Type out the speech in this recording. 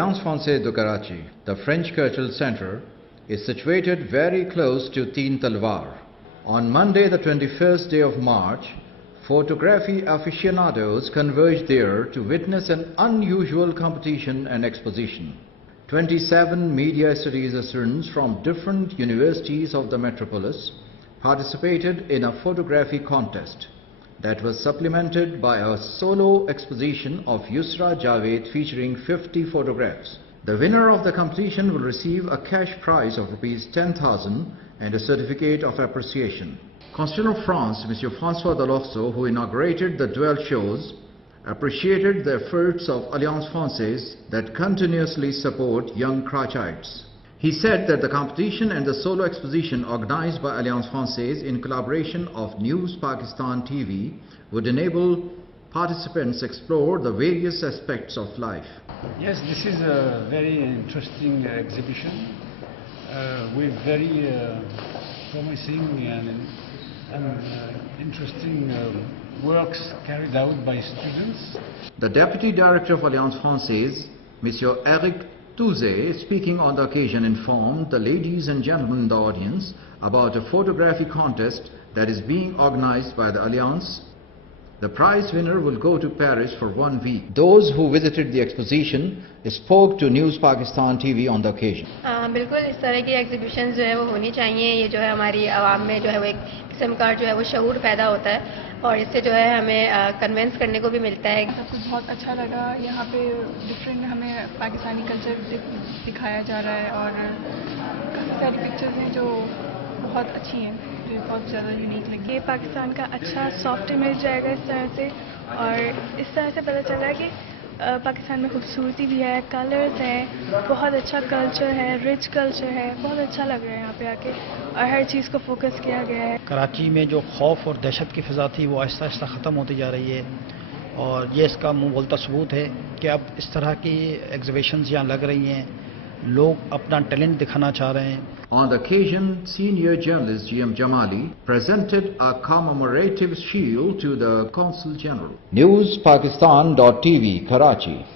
Alliance Française de Karachi, the French cultural center, is situated very close to Teen Talwar. On Monday, the 21st day of March, photography aficionados converged there to witness an unusual competition and exposition. 27 media studies students from different universities of the metropolis participated in a photography contest that was supplemented by a solo exposition of Yusra Javed featuring 50 photographs. The winner of the competition will receive a cash prize of Rs 10,000 and a certificate of appreciation. Consul of France, Monsieur François Dall'Orso, who inaugurated the dual shows, appreciated the efforts of Alliance Française that continuously support young Karachites. He said that the competition and the solo exposition organized by Alliance Française in collaboration of NewsPakistanTV would enable participants explore the various aspects of life. Yes, this is a very interesting exhibition with very promising and interesting works carried out by students. The Deputy Director of Alliance Française, Monsieur Touze, speaking on the occasion, informed the ladies and gentlemen in the audience about a photography contest that is being organized by the Alliance. The prize winner will go to Paris for 1 week. Those who visited the exposition spoke to News Pakistan TV on the occasion. बिल्कुल इस तरह की exhibition जो है वो होनी चाहिए. ये जो है हमारी आवाम में जो है वो एक किस्म का जो है वो शऊर पैदा होता है और इससे जो है हमें कन्विंस करने को भी मिलता है. सब कुछ बहुत अच्छा लगा. यहाँ पे डिफरेंट हमें पाकिस्तानी कल्चर दिखाया जा रहा है और काफ़ी सारी पिक्चर्स हैं जो बहुत अच्छी हैं, जो बहुत ज़्यादा यूनिक लगी. ये पाकिस्तान का अच्छा सॉफ्ट इमेज जाएगा इस तरह से और इस तरह से पता चला कि पाकिस्तान में खूबसूरती भी है, कलर्स हैं, बहुत अच्छा कल्चर है, रिच कल्चर है. बहुत अच्छा लग रहा है यहाँ पे आके और हर चीज़ को फोकस किया गया है. कराची में जो खौफ और दहशत की फ़िज़ा थी वो आहिस्ता आहिस्ता ख़त्म होती जा रही है और ये इसका मुँह बोलता सबूत है कि अब इस तरह की एग्जीबिशंस यहाँ लग रही हैं. लोग अपना टैलेंट दिखाना चाह रहे हैं. On the occasion, senior journalist G.M. Jamali presented a commemorative shield to the Consul General. NewsPakistanTV, Karachi.